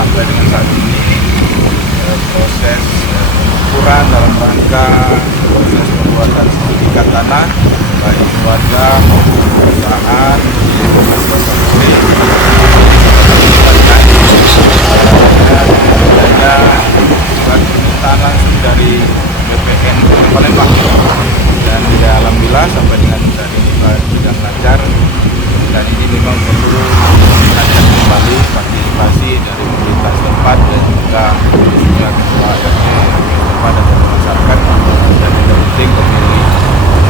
sampai dengan saat ini proses pengukuran dalam rangka proses pembuatan sertifikat tanah baik warga maupun perusahaan di lokasi listrik adanya permintaan langsung dari BPN Palembang, dan ya alhamdulillah sampai dengan saat ini sudah lancar, dan ini memang perlu diingatkan kembali partisipasi dari pemerintah setempat dan juga ketua RT setempat dan masyarakat, dan yang penting pemilik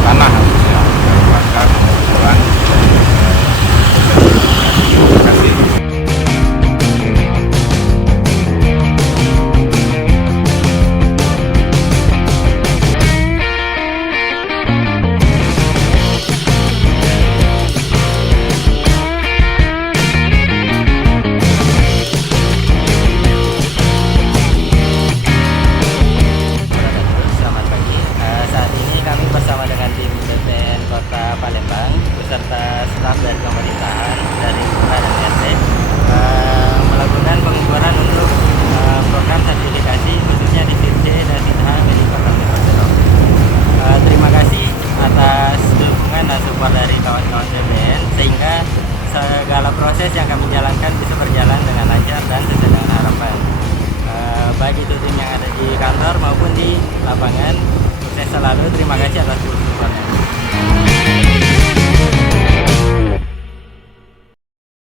tanah harusnya dalam rangka pengukuran. Terima kasih. Selamat pagi. Saat ini kami bersama dengan tim BPN Kota Palembang beserta staf dari pemerintahan dari Lurah dan RT melakukan pengukuran untuk program sertifikasi khususnya di Sir C dan Sir H milik Kota Palembang. Terima kasih atas dukungan dan support dari kawan-kawan BPN sehingga segala proses yang kami jalankan bisa berjalan dengan lancar dan sesuai dengan harapan. Baik itu tim yang ada di kantor maupun di lapangan. Sukses selalu, terima kasih atas supportnya.